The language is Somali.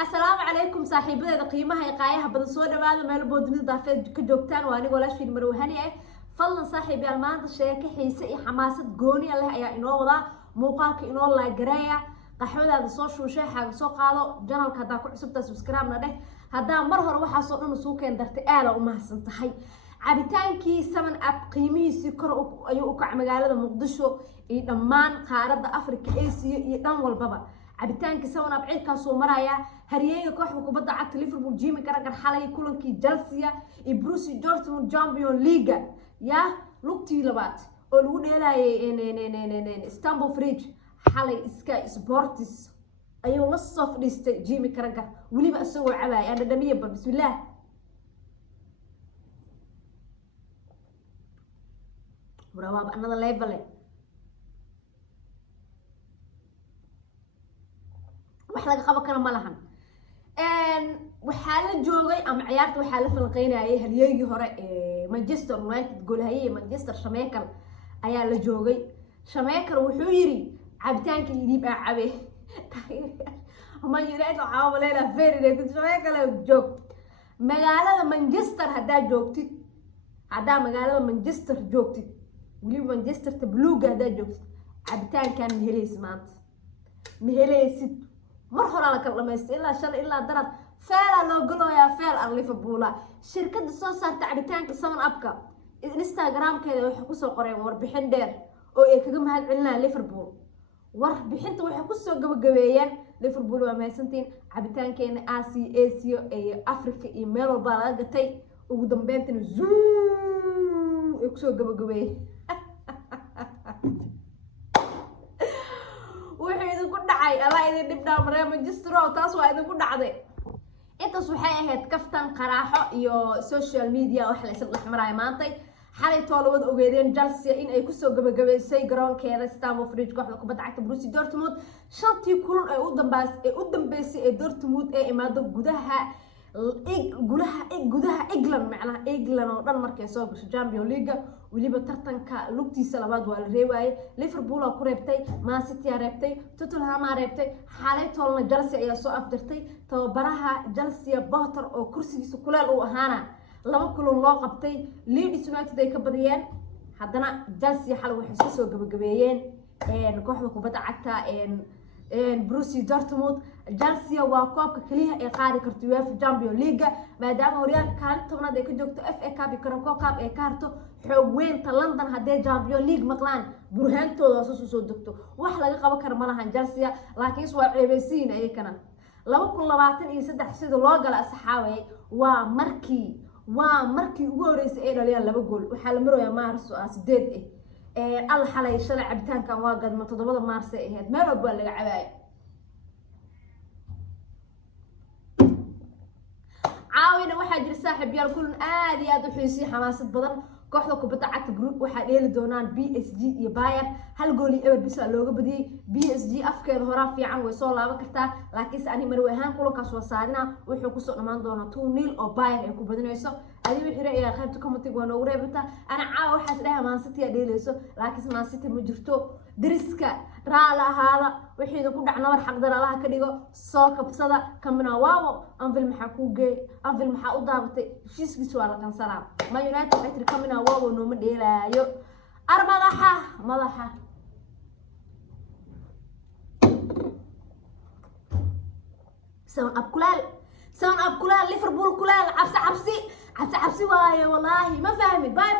السلام عليكم صاحبي قيمها يقايها بدن soo dhawaada meel boodnida daafeed ka joogtaan waa aniga walaashii marwahani ah fadlan saaxiib yaal maanta sheeko xiise iyo xamaasad gooni leh ayaa inoo wada muuqaalka inoo la gareeya qaxwadaada soo shuushay xaga soo qaado channelka hada ku cusubta subscribe na dheh hada mar hore waxa soo dhan soo keen dartay aad u mahadsan tahay cabitaankii 7 up qiimihiisii kor ayuu u kac magaalada Muqdisho iyo dhammaan qaaradda Afrika Asia iyo dhan walbaba cabitaankii 7 up ciidka soo maraya hariyayga kooxda kubadda cagta Liverpool Jimmy Carragher xalay kulankii Chelsea iyo Borussia Dortmund Champions League ya lugtii labaad oo lagu dheelayay Istanbul Bridge xalay Sky Sports ayuu la soo fadhiistay Jimmy Carragher waliba asagoo cabay aan dhadhamiye bismillaah وراواب another level wax laga qaban karo malahan waxa la joogay ama ciyaarta waxa la falqeynayay halyeeygi hore Manchester United goolhaye Manchester Schumacher ayaa la joogay Schumacher wuxuu yiri cabitaanka idib aa cabe ama United caawaleena feerin Schumacher la joog magaalada Manchester hadaa joogtid hadaa magaalada Manchester joogtid waliba Manchester tabluuga hadaa joogtid cabitaankan meheleys maanta meheleesid mar hore la kala dhameystay ilaa shan ilaa darad feela loo galooyaa feel aan Liverpool shirkadda soo saarta cabitaanka 7 up-ka Instagram-keeda waxay ku soo qoreen warbixin dheer oo ay kaga mahad celinayaan Liverpool warbixinta waxay ku soo gabagabeeyeen Liverpool waa meesantiin cabitaankeena Asia iyo Afrika iyo meel walba laga gatay ugu dambeyntina ay ku soo gabagabeeyeen وحيد كل دعي الله إذا نبدأ مرة مانشستر وتاس وإذا كل دعي أنت صحيح هاد كفتن قراحة يو سوشيال ميديا وحلا سبلح مراي مانتي حالي طالبات وجدين جلسة إن أي كسر قبل سي جران كير ستامو فريج كحلا كبت عكت بروسي دورتموند شنطي كلون أي قدام بس دورتموند أي ما دب جدها جدها إجلن معناها إجلن ودن مركز سوق الشامبيون ليغا وليبا ترتنكا لوقتي سلاباد والريواي ليفربول ku reebtay Man City reebtay Tottenham reebtay xalay toolna Chelsea ayaa soo afdirtay tababaraha Chelsea Potter oo kursigiisa kuleel u ahaana laba kulan loo qabtay Leeds United ay ka badiyeen haddana Chelsea xal waxay soo gabagabeeyeen kooxda kubadda cagta Borussia Dortmund Chelsea waa koobka kaliya ay qaadi karto UEFA Champions League maadaama horyaalka kaalin tobnaad ay ka joogto FA Cup iyo Carabao Cup ay ka harto xoog weynta London hadee Champions League maqlaan burhaantooda soo degto wax laga qaban karo malahan Chelsea laakiin waa ceebeysiin ayakana 2023 sida loo gala asxaabay waa markii ugu horeysay ay dhaliyaan laba gool waxa la marooyaa Maarso 8 الله حلا يشرع عبتان كان واجد ما تضبط مارس هاد ما ربوا اللي عباية عاوين واحد رساحب يال كلن آدي أدو حيسي حماسة بدن كوحدة كوبتا عكت جروب واحد إيل دونان PSG يباير هل قولي إبر بيسا اللوغة بدي PSG أفكار هراف في عن ويصول لابا كرتا لكن سأني مرويهان كلو كاسوا صارنا ويحو كسو نمان دونا 2-0 أو باير يكو بدن يسو أدي وحيرا إيا خيبتو كومتيق ونوري بتا أنا عاو حاس لها مان سيتي أديليسو لكن مان سيتي مجرتو درسكا رالا هذا وحيدا كو دعنور حق در الله كديغو سوكا بصدا كمنا واو أنفل محاكوغي أنفل محاو دابتي شيسكي سوالا كان سلام ما يونايتد حيتر كمنا واو نوم ديلايو أرمضحة مضحة سون أب كلال ليفربول كلال عبسي واي والله ما فهمت باي